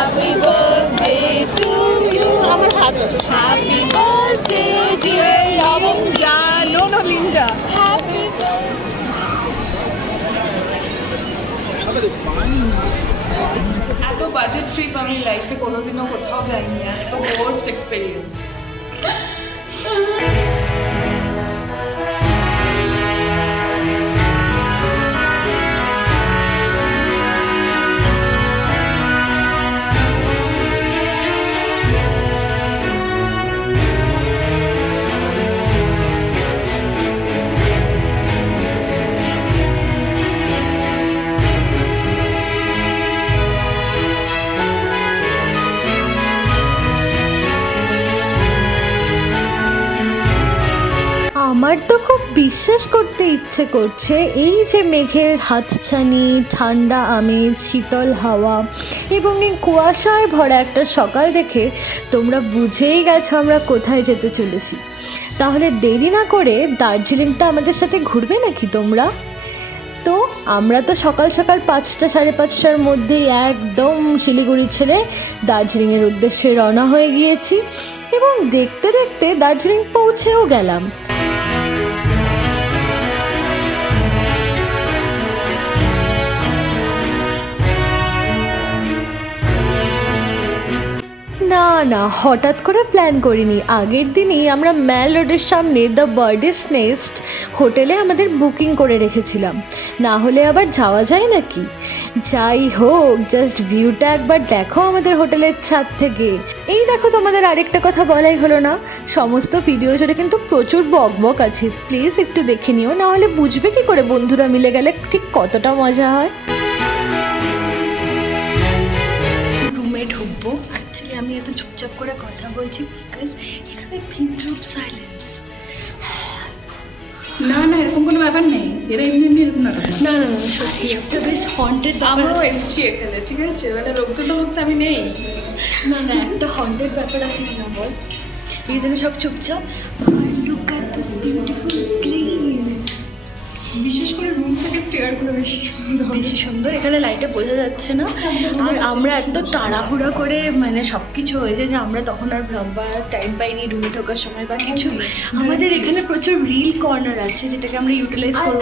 Happy birthday to you. আমার হাত আছে। Happy birthday dear Linda. No, Linda. Happy এত বাজেট ট্রিপ আমি লাইফে কোনোদিনও কোথাও যাইনি, এত ওয়ার্স্ট এক্সপেরিয়েন্স। আমার তো খুব বিশ্বাস করতে ইচ্ছে করছে এই যে মেঘের হাতছানি, ঠান্ডা আমেজ, শীতল হাওয়া এবং এই কুয়াশায় ভরা একটা সকাল দেখে তোমরা বুঝেই গেছো আমরা কোথায় যেতে চলেছি। তাহলে দেরি না করে দার্জিলিংটা আমাদের সাথে ঘুরবে নাকি তোমরা? তো আমরা তো সকাল সকাল 5টা সাড়ে 5টার মধ্যেই একদম শিলিগুড়ি ছেড়ে দার্জিলিংয়ের উদ্দেশ্যে রওনা হয়ে গিয়েছি এবং দেখতে দেখতে দার্জিলিং পৌঁছেও গেলাম। না না, হঠাৎ করে প্ল্যান করিনি। আগের দিনই আমরা ম্যাল রোডের সামনে দ্য বার্ডস নেস্ট হোটেলে আমাদের বুকিং করে রেখেছিলাম, না হলে আবার যাওয়া যায় নাকি। যাই হোক, জাস্ট ভিউটা একবার দেখো আমাদের হোটেলের ছাদ থেকে। এই দেখো, তোমাদের আরেকটা কথা বলাই হলো না, সমস্ত ভিডিও জুড়ে কিন্তু প্রচুর বকবক আছে, প্লিজ একটু দেখে নিও, না হলে বুঝবে কি করে বন্ধুরা মিলে গেলে ঠিক কতটা মজা হয়। ঢুকবো, অ্যাকচুয়ালি আমি এত চুপচাপ করে কথা বলছি বিকজ এখানে পিন ড্রপ সাইলেন্স। না না, এরকম কোনো ব্যাপার নেই, এরা এমনি এমনি এরকম ব্যাপার না না না, সত্যি একটা বেশ হন্টেড। আমরাও এসছি এখানে, ঠিক আছে, মানে লোকজন তো হচ্ছে আমি নেই। না না, একটা হন্টেড ব্যাপার আছে না বল, এই জন্য সব চুপচাপ। Look at this beautiful place. বিশেষ করে রুম থেকে স্টেয়ারগুলো বেশি সুন্দর, এখানে লাইটে বোঝা যাচ্ছে না। আর আমরা এত তাড়াহুড়া করে মানে সব কিছু হয়েছে যে আমরা তখন আর ব্লগ বা টাইম পাইনি রুমে ঢোকার সময় বা কিছু। আমাদের এখানে প্রচুর রিল কর্নার আছে যেটাকে আমরা ইউটিলাইজ করব।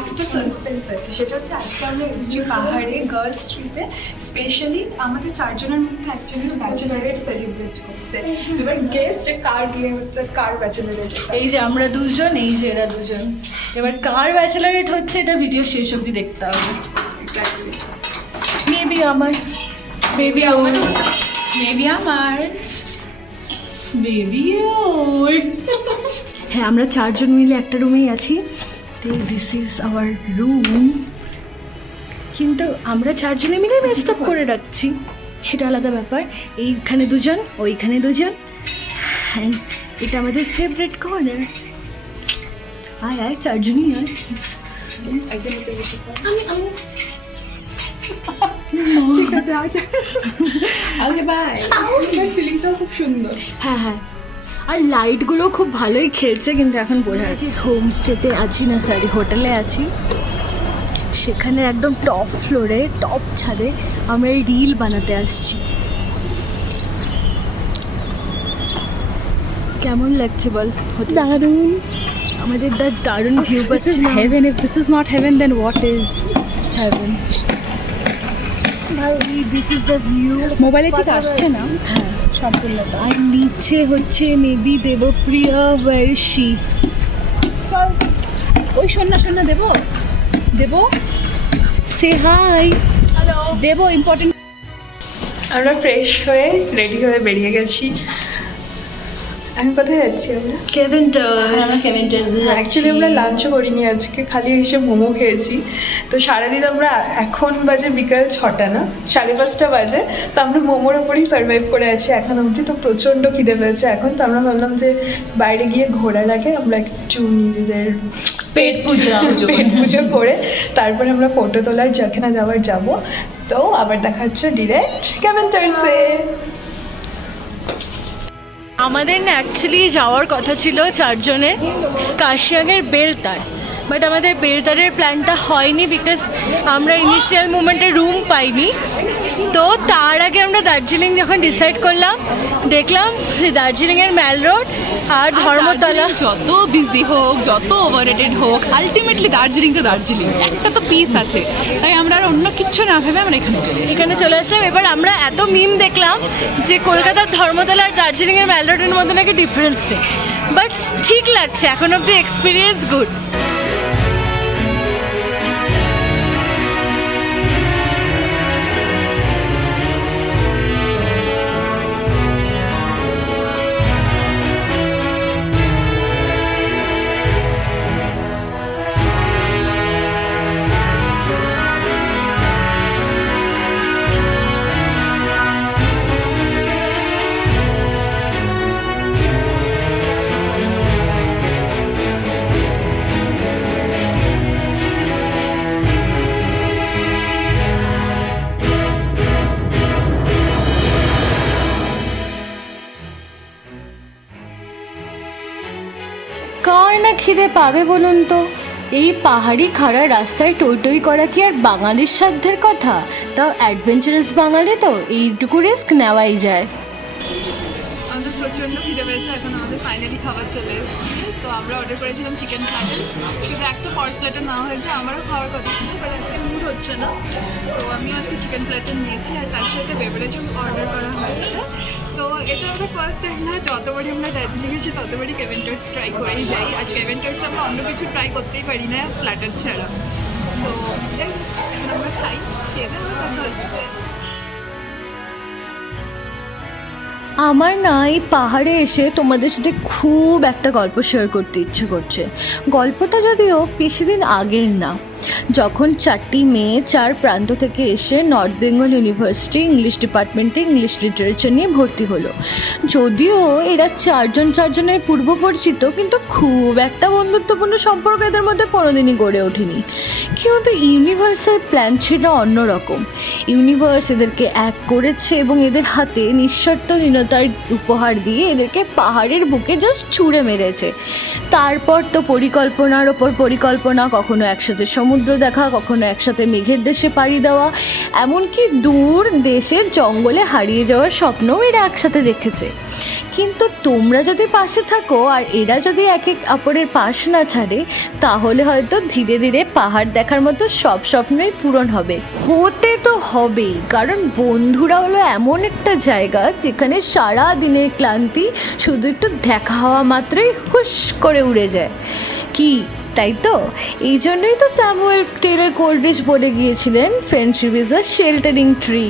একটা সাসপেন্স আছে, সেটা হচ্ছে আজকে আমরা এসছি পাহাড়ে গার্লস ট্রিপে, স্পেশালি আমাদের 4 জনের মধ্যে একজনের ব্যাচেলারেট সেলিব্রেট করতে। এবার গেস্ট কার বিয়ে হচ্ছে, কার ব্যাচেলারেট। এই যে আমরা দুজন, এই যে এরা দুজন। এবার কার ব্যাচেলারেট হচ্ছে এটা ভিডিও শেষ অবধি দেখতে হবে। এক্স্যাক্টলি। মেবি আমার, বেবি আমার, মেবি আমার, বেবি ওর। হ্যাঁ, আমরা 4 জন মিলে একটা রুমেই আছি। দিস ইজ আওয়ার রুম, কিন্তু আমরা 4 জনে মিলে মেস্টআপ করে রাখছি, সেটা আলাদা ব্যাপার। এইখানে দুজন, ওইখানে দুজন, অ্যান্ড এটা আমাদের ফেভারিট কর্নার। আয় আয়, 4 জনই আয়। একজন নিচে বসে পড়। আমি ঠিক আছে, আগে বাই। সিলিংটাও খুব সুন্দর। হ্যাঁ হ্যাঁ, আর লাইটগুলো খুব ভালোই খেলছে, কিন্তু এখন বোঝা যাচ্ছে হোমস্টেতে আছি না, সরি হোটেলে আছি। সেখানে একদম টপ ফ্লোরে, টপ ছাদে আমরা এই রিল বানাতে আসছি। কেমন লাগছে বল? দারুণ, আমাদের দারুণ ভিউ পাচ্ছি। This is heaven. If this is not heaven, then what is heaven? This is the view. মোবাইলে ঠিক আসছে না, হ্যাঁ, সম্পূর্ণ। আর নিচে হচ্ছে maybe Debapriya, where is she? ওই শোন না দেবো সে হাই। হ্যালো দেবো, ইম্পর্টেন্ট। আমরা ফ্রেশ হয়ে রেডি হয়ে বেরিয়ে গেছি। আমি কোথায় যাচ্ছি? আমরা অ্যাকচুয়ালি আমরা লাঞ্চও করিনি আজকে, খালি এসে মোমো খেয়েছি। তো সারাদিন আমরা, এখন বাজে বিকাল 6টা না 5:30 বাজে, তো আমরা মোমোর ওপরেই সার্ভাইভ করে আছি এখন অবধি। তো প্রচণ্ড খিদে পেয়েছে এখন, তো আমরা ভাবলাম যে বাইরে গিয়ে ঘোরার আগে আমরা একটু নিজেদের পেট পুজো করে তারপরে আমরা ফটো তোলার যেখানে যাবো। তো আবার দেখা হচ্ছে ডিরেক্ট ক্যাভেন্টার্সে। আমাদের না অ্যাকচুয়ালি যাওয়ার কথা ছিল 4 জনে কার্শিয়াংয়ের বেলতার, বাট আমাদের বেলতারের প্ল্যানটা হয়নি বিকজ আমরা ইনিশিয়াল মোমেন্টে রুম পাইনি। তো তার আগে আমরা দার্জিলিং যখন ডিসাইড করলাম দেখলাম যে দার্জিলিংয়ের ম্যাল রোড আর ধর্মতলা যত বিজি হোক, যত ওভাররেটেড হোক, আলটিমেটলি দার্জিলিং তো দার্জিলিং, একটা তো পিস আছে। তাই আমরা আর অন্য কিচ্ছু না ভেবে আমরা এখানে চলে আসলাম। এবার আমরা এত মিম দেখলাম যে কলকাতার ধর্মতলা আর দার্জিলিংয়ের ম্যাল রোডের মধ্যে নাকি ডিফারেন্স নেই, বাট ঠিক লাগছে, এখন অব্দি এক্সপিরিয়েন্স গুড। কার না খিদে পাবে বলুন তো? এই পাহাড়ি খাড়া রাস্তায় টই টই করা কি আর বাঙালির সাধ্যের কথা? তাও অ্যাডভেঞ্চারাস বাঙালি তো এইটুকু রিস্ক নেওয়াই যায়। আমাদের প্রচণ্ড খিদে পেয়েছে, এখন আমাদের ফাইনালি খাবার চলে এসেছে। তো আমরা অর্ডার করেছিলাম চিকেন প্ল্যাটার, শুধু একটা পর্ক প্ল্যাটার নেওয়া হয়েছে। আমারও খাওয়ার কথা ছিল, বাট আজকে মুড হচ্ছে না, তো আমিও আজকে চিকেন প্ল্যাটার নিয়েছি। আর তার সাথে বেভারেজও অর্ডার করা হয়েছে। তো এটা আমরা ফার্স্ট টাইম না, যতবারই আমরা দার্জিলিং এসে ততবারই কেভেন টার্টস ট্রাই করেই যাই। আর কেভেন টার্টস আমরা অন্য কিছু ট্রাই করতেই পারি না প্ল্যাটার ছাড়া। তো যাই, এখন আমরা খাই, খেয়ে দিয়ে আমরা কথা হচ্ছে। আমার না এই পাহাড়ে এসে তোমাদের সাথে খুব একটা গল্প শেয়ার করতে ইচ্ছে করছে। গল্পটা যদিও বেশি দিন আগের না, যখন 4টি মেয়ে 4 প্রান্ত থেকে এসে নর্থ বেঙ্গল ইউনিভার্সিটি ইংলিশ ডিপার্টমেন্টে ইংলিশ লিটারেচার নিয়ে ভর্তি হলো। যদিও এরা চারজনের পূর্ব পরিচিত, কিন্তু খুব একটা বন্ধুত্বপূর্ণ সম্পর্ক এদের মধ্যে কোনোদিনই গড়ে ওঠেনি। কিন্তু ইউনিভার্সের প্ল্যান ছিল অন্যরকম। ইউনিভার্স এদেরকে এক করেছে এবং এদের হাতে নিঃশর্তহীনতার উপহার দিয়ে এদেরকে পাহাড়ের বুকে জাস্ট ছুঁড়ে মেরেছে। তারপর তো পরিকল্পনার ওপর পরিকল্পনা, কখনো একসাথে সমুদ্র দেখা, কখনো একসাথে মেঘের দেশে পাড়ি দেওয়া, এমনকি দূর দেশের জঙ্গলে হারিয়ে যাওয়ার স্বপ্নও এরা একসাথে দেখেছে। কিন্তু তোমরা যদি পাশে থাকো আর এরা যদি একে অপরের পাশ না ছাড়ে, তাহলে হয়তো ধীরে ধীরে পাহাড় দেখার মতো সব স্বপ্নই পূরণ হবে। হতে তো হবেই, কারণ বন্ধুরা হলো এমন একটা জায়গা যেখানে সারা দিনের ক্লান্তি শুধু একটু দেখা হওয়া মাত্রই হুশ করে উড়ে যায়। কি তাই তো? এই জন্যই তো স্যামুয়েল টেলর কোলরিজ বলে গিয়েছিলেন, friendship is a sheltering tree.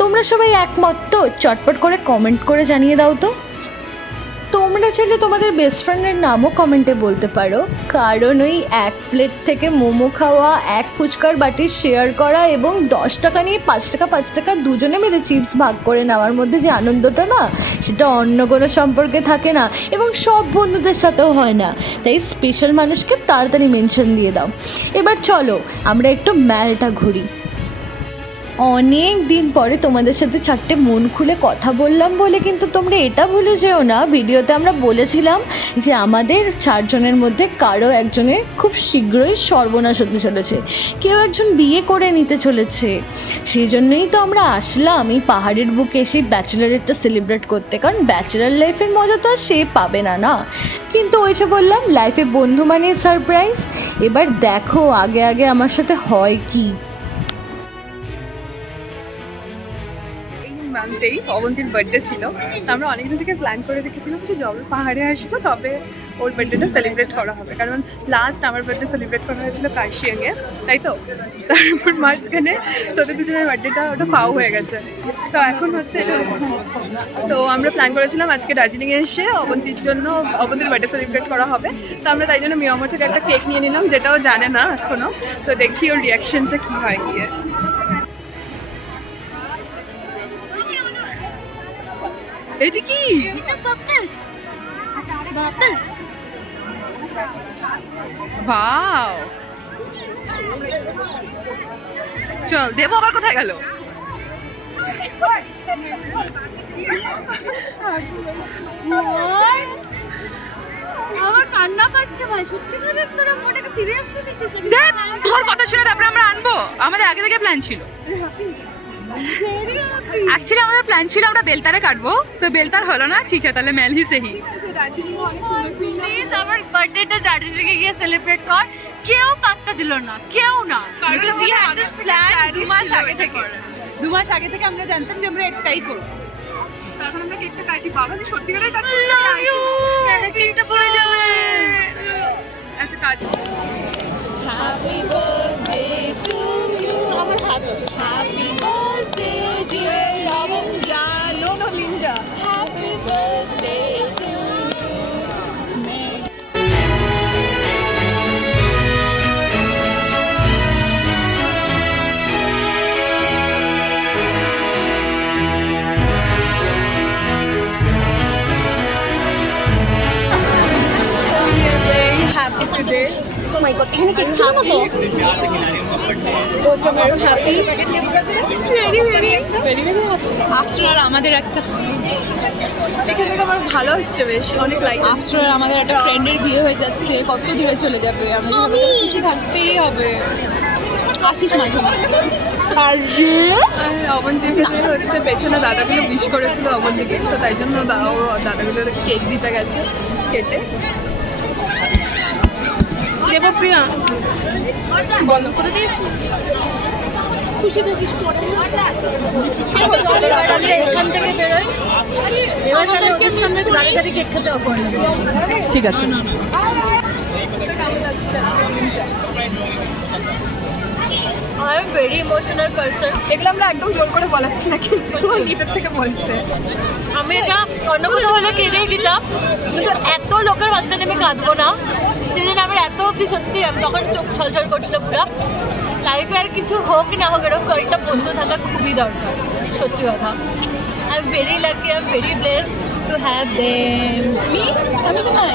তোমরা সবাই একমত তো? চটপট করে কমেন্ট করে জানিয়ে দাও তো। তোমরা চাইলে তোমাদের বেস্ট ফ্রেন্ডের নামও কমেন্টে বলতে পারো, কারণ ওই এক প্লেট থেকে মোমো খাওয়া, এক ফুচকার বাটি শেয়ার করা এবং 10 টাকা নিয়ে 5 টাকা দুজনে মিলে চিপস ভাগ করে নেওয়ার মধ্যে যে আনন্দটা না, সেটা অন্য কোনো সম্পর্কে থাকে না এবং সব বন্ধুদের সাথেও হয় না। তাই স্পেশাল মানুষকে তাড়াতাড়ি মেনশন দিয়ে দাও। এবার চলো আমরা একটু ম্যালটা ঘুরি। অনেক দিন পরে তোমাদের সাথে 4টে মন খুলে কথা বললাম বলে কিন্তু তোমরা এটা ভুলে যেও না, ভিডিওতে আমরা বলেছিলাম যে আমাদের 4 জনের মধ্যে কারো একজনের খুব শীঘ্রই সর্বনাশ হতে চলেছে, কেউ একজন বিয়ে করে নিতে চলেছে। সেই জন্যই তো আমরা আসলাম এই পাহাড়ের বুকে এসে ব্যাচেলারেটটা সেলিব্রেট করতে, কারণ ব্যাচেলার লাইফের মজা তো আর সে পাবে না না। কিন্তু ওই যে বললাম, লাইফে বন্ধু মানে সারপ্রাইজ। এবার দেখো আগে আগে আমার সাথে হয় কি। মানতেই অবন্তীর বার্থডে ছিল, তো আমরা অনেকদিন থেকে প্ল্যান করে রেখেছিলাম যে যবে পাহাড়ে আসবো তবে ওর বার্থডেটা সেলিব্রেট করা হবে, কারণ লাস্ট আমার বার্থডে সেলিব্রেট করা হয়েছিল কার্শিয়াংয়ে, তাই তো? তারপর মাঝখানে তোদের দুজনের বার্থডেটা ওটা ফাও হয়ে গেছে, তো এখন হচ্ছে এটা। তো আমরা প্ল্যান করেছিলাম আজকে দার্জিলিংয়ে এসে অবন্তীর জন্য অবন্তীর বার্থডে সেলিব্রেট করা হবে। তো আমরা তাই জন্য মিয়ামর থেকে একটা কেক নিয়ে নিলাম, যেটাও জানে না এখনও। তো দেখি ওর রিয়াকশনটা কী হয় গিয়ে। এই যে কি ওয়াও, চল দেবো। আবার কোথায় গেল? আমার কান্না পাচ্ছে ভাই, সত্যি করে তোরা মোটাকে সিরিয়াসলি নিচ্ছিস? তোর কথা শুনে তারপরে আমরা আনবো, আমাদের আগে থেকে প্ল্যান ছিল। অ্যাকচুয়ালি আমাদের প্ল্যান ছিল আমরা বেলতারে কাটবো, তো বেলতার হলো না। ঠিক আছে তাহলে মেলহি সেহি। প্লিজ আমার বার্থডেটা দার্জিলিংয়ে গিয়ে সেলিব্রেট কর। কেউ পাত্তা দিল না, কেউ না। কারণ Because we had this plan 2 মাস আগে থেকে। 2 মাস আগে থেকে আমরা জানতাম যে আমরা এটাই করবো। তো এখন আমরা কেকটা কাটি। বাবা তুই সত্যি করে কাটছিস? Love you! কেকটা পড়ে যাবে। আচ্ছা কাটি। Happy birthday to you. আমার হাত আছে। Happy birthday dear Lavanya. No, Linda. Happy birthday to you. We are very happy today. Oh my god, এখানে কেক ছিল না তো? Also very happy. Very happy. After all আমাদের একটা এখান থেকে আমার ভালো হচ্ছে, বেশ অনেক লাইট। After all আমাদের একটা ফ্রেন্ডের বিয়ে হয়ে যাচ্ছে, কত দূরে চলে যাবে। আমাদের খুশি থাকতেই হবে। আশিস মাঝে মাঝে। আর অবন্তিকে হচ্ছে পেছনে দাদাগুলো উইশ করেছিল অবন্তিকে, তো তাই জন্য দাদাগুলো কেক দিতে গেছে কেটে। দেবপ্রিয়া বলো করে দিয়েছি। খুশি থাকিস পরে। এখান থেকে বেরোই। এবার তাহলে ওদের সামনে দাঁড়িয়ে দাঁড়িয়ে কেক খেতে হবে। ঠিক আছে। I am very emotional person. এগুলো আমরা একদম জোর করে বলাচ্ছি না, কিন্তু নিজের থেকে বলছে। আমি এটা অন্য কোথাও হলে কেঁদেই দিতাম, কিন্তু এত লোকের মাঝখানে আমি কাঁদবো না। সেদিন আমার এত অবধি সত্যি আমি তখন চোখ ছলছল করছিল পুরো। লাইফে আর কিছু হোক না হোক এরকম কয়েকটা বন্ধু থাকা খুবই দরকার, সত্যি কথা। I am very lucky, I am very blessed to have them. আমি তো নাই।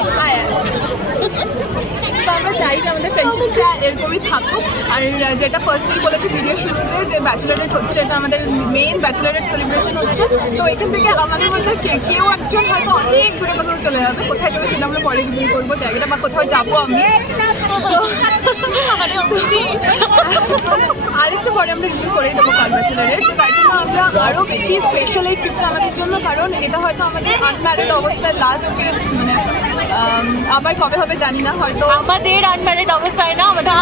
তো আমরা চাই যে আমাদের ফ্রেন্ডশিপটা এরকমই থাকুক। আর যেটা ফার্স্টেই বলেছি ভিডিও শুরুতে, যে ব্যাচেলারেট হচ্ছে, এটা আমাদের মেইন ব্যাচেলারেট সেলিব্রেশন হচ্ছে। তো এখান থেকে আমাদের মধ্যে কেউ একজন হয়তো অনেক দূরে কোথাও চলে যাবে, কোথায় যাবে সেটা আমরা পরে রিভিল করবো জায়গাটা, বা কোথাও যাবো আমি। আরেকটু পরে আমরা রিভিউ করেই দেবো কার ব্যাচেলারেট। তো তাই জন্য আমরা আরও বেশি স্পেশাল এই ট্রিপটা আমাদের জন্য, কারণ এটা হয়তো আমাদের আনম্যারিড অবস্থায় লাস্ট ট্রিপ। মানে আবার কবে হবে জানি না, হয়তো আমাদের আনম্যারিড অবস্থায় না, আমাদের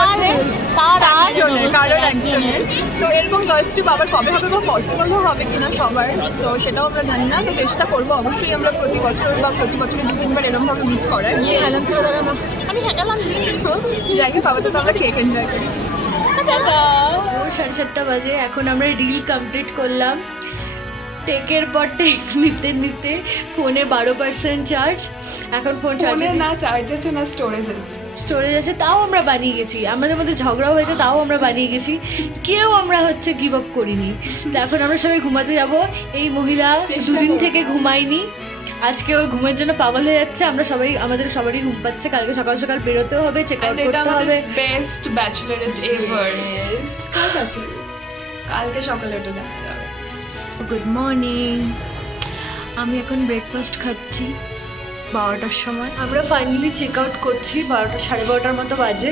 কারোর একজনের। তো এরকম গার্লস ট্রিপ আবার কবে হবে বা পসিবলও হবে কিনা সবার, তো সেটাও আমরা জানি না। তো চেষ্টা করবো অবশ্যই আমরা প্রতি বছর বা প্রতি বছরে 2-3 বার এরকমভাবে মিট করার। আমি হেঁটালাম। যাই হোক আবার তো আমরা কেক এনজয় করি। 7:30 বাজে, এখন আমরা রিল কমপ্লিট করলাম। টেকের পর টেক নিতে নিতে ফোনে 12% চার্জ। এখন ফোন ফোনে না চার্জ আছে না স্টোরেজ আছে। স্টোরেজ আছে, তাও আমরা বানিয়ে গেছি। আমাদের মধ্যে ঝগড়া হয়েছে, তাও আমরা বানিয়ে গেছি। কেউ আমরা গিভ আপ করিনি। তো এখন আমরা সবাই ঘুমাতে যাব। এই মহিলা 2 দিন থেকে ঘুমায়নি, আজকে ওর ঘুমের জন্য পাগল হয়ে যাচ্ছে। আমরা সবাই, আমাদের সবারই ঘুম পাচ্ছে। কালকে সকাল সকাল বেরোতেও হবে, চেক আউট করতে হবে। Best bachelorette ever. কালকে সকালে ওটা জানতে যাবে। Good morning. আমি এখন ব্রেকফাস্ট খাচ্ছি 12টার সময়। আমরা ফাইনালি চেক আউট করছি 12:30 মতো বাজে।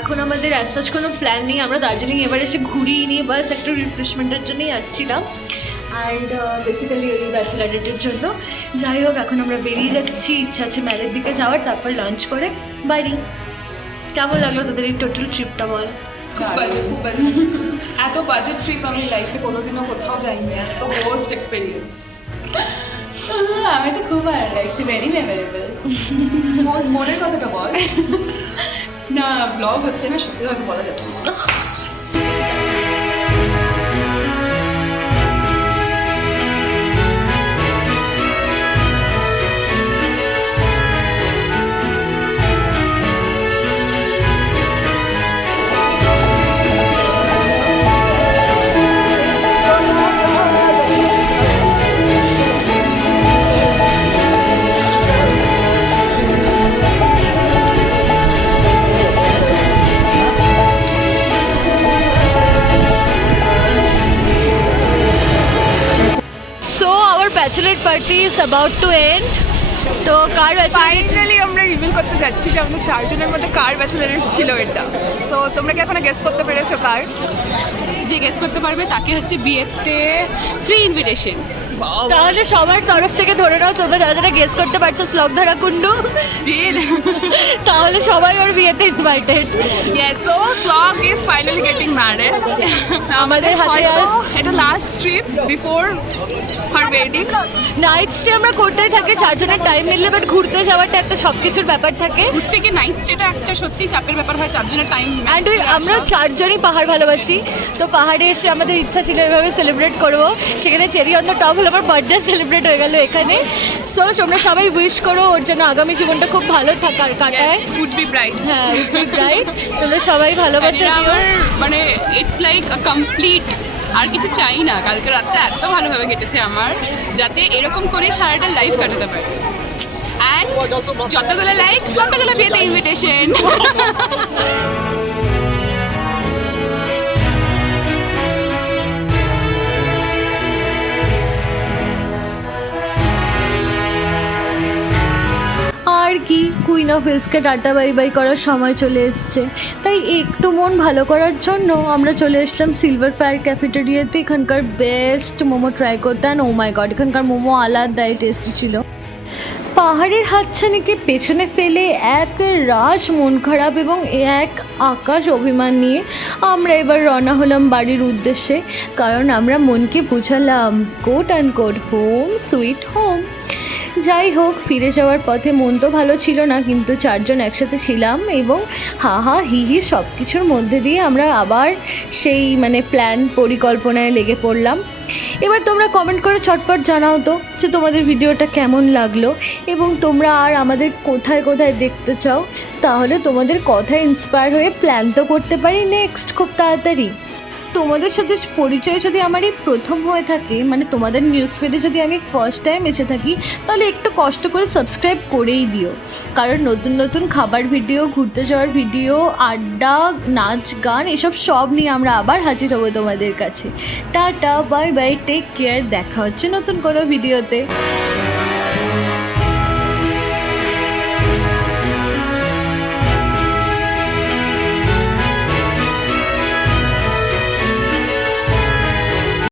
এখন আমাদের অ্যাজ সাচ কোনো প্ল্যান নেই। আমরা দার্জিলিং এবার এসে ঘুরিয়ে নিয়ে বাস একটা রিফ্রেশমেন্টের জন্যই আসছিলাম, অ্যান্ড বেসিক্যালি ওই ব্যাচেলারেটের জন্য। যাই হোক, এখন আমরা বেরিয়ে যাচ্ছি। ইচ্ছা আছে ম্যালের দিকে যাওয়ার, তারপর লাঞ্চ করে বাড়ি। কেমন লাগলো তোদের এই টোটাল ট্রিপটা বল? খুব বাজে এত বাজেট ট্রিপ আমি লাইফে কোনোদিনও কোথাও যাইনি। এত ওয়ার্স্ট এক্সপেরিয়েন্স। আমি তো খুব ভালো লাগছে, ভেরি মেমোরেবল। মনের কথাটা বল। না ব্লগ হচ্ছে না, সত্যি কথা বলা যাবে না। So our bachelor party is about to end. তো কার ফাইনালি আমরা রিভিল করতে যাচ্ছি যে আমাদের 4 জনের মধ্যে কার ব্যাচেলারেট ছিল এটা। সো তোমরা কি এখনো গেস করতে পেরেছো কার? যে গেস করতে পারবে তাকে হচ্ছে বিয়েতে ফ্রি ইনভিটেশন। তাহলে সবার তরফ থেকে ধরে নাও তোমরা যারা যারা গেস করতে পারছো শ্লোকধারা কুণ্ডু, জেল। তাহলে সবাই ওর বিয়েতে invited. Yes, so Slog is finally getting married. আমাদের হাতে হয়তো আজ- এটা লাস্ট ট্রিপ বিফোর হার ওয়েডিং। নাইট স্টে আমরা করতেই থাকি, 4 জনের টাইম মিললে, বাট ঘুরতে যাওয়াটা একটা সব কিছুর ব্যাপার থাকে। ঘুরতে গিয়ে নাইট স্টেটা একটা সত্যি চাপের ব্যাপার হয়, 4 জনের টাইম। অ্যান্ড আমরা 4 জনই পাহাড় ভালোবাসি, তো পাহাড়ে এসে আমাদের ইচ্ছা ছিল এভাবে সেলিব্রেট করবো। সেখানে চেরি অন দ্য টপ হলো, আমার বার্থডে সেলিব্রেট হয়ে গেল এখানে। সো তোমরা সবাই উইশ করো ওর জন্য আগামী জীবনটা খুব ভালো থাকার কাটায়। Would be bright. হ্যাঁ, রাইট। তোমরা সবাই ভালোবাসা দিও। আমার মানে ইটস লাইক কমপ্লিট, আর কিছু চাই না। কালকে রাতটা এত ভালোভাবে কেটেছে আমার, যাতে এরকম করে সারাটা লাইফ কাটাতে পারে। অ্যান্ড যতগুলো লাইক ততগুলো বিয়েতে ইনভিটেশন। আর কি, কুইন অফ হিলসকে টাটা বাই বাই করার সময় চলে এসছে, তাই একটু মন ভালো করার জন্য আমরা চলে এসলাম সিলভার ফায়ার ক্যাফেটেরিয়াতে এখানকার বেস্ট মোমো ট্রাই করতে। অ্যান্ড ও মাই গড, এখানকার মোমো আলাদাই টেস্টি ছিল। পাহাড়ের হাতছানিকে পেছনে ফেলে এক রাশ মন খারাপ এবং এক আকাশ অভিমান নিয়ে আমরা এবার রওনা হলাম বাড়ির উদ্দেশ্যে, কারণ আমরা মনকে বুঝালাম quote and quote home sweet home. যাই হোক, ফিরে যাওয়ার পথে মন তো ভালো ছিল না, কিন্তু 4 জন একসাথে ছিলাম এবং হা হা হি হি সব কিছুর মধ্যে দিয়ে আমরা আবার সেই প্ল্যান পরিকল্পনায় লেগে পড়লাম। এবার তোমরা কমেন্ট করে চটপট জানাও তো যে তোমাদের ভিডিওটা কেমন লাগলো এবং তোমরা আর আমাদের কোথায় কোথায় দেখতে চাও, তাহলে তোমাদের কথায় ইন্সপায়ার হয়ে প্ল্যান তো করতে পারি নেক্সট খুব তাড়াতাড়ি। তোমাদের সাথে পরিচয় যদি আমার এই প্রথম হয়ে থাকে, তোমাদের নিউজ ফিডে যদি আমি ফার্স্ট টাইম এসে থাকি, তাহলে একটু কষ্ট করে সাবস্ক্রাইব করেই দিও, কারণ নতুন নতুন খাবার ভিডিও, ঘুরতে যাওয়ার ভিডিও, আড্ডা, নাচ গান এসব সব নিয়ে আমরা আবার হাজির হব তোমাদের কাছে। Tata, bye bye, take care, দেখা হচ্ছে নতুন কোনো ভিডিওতে।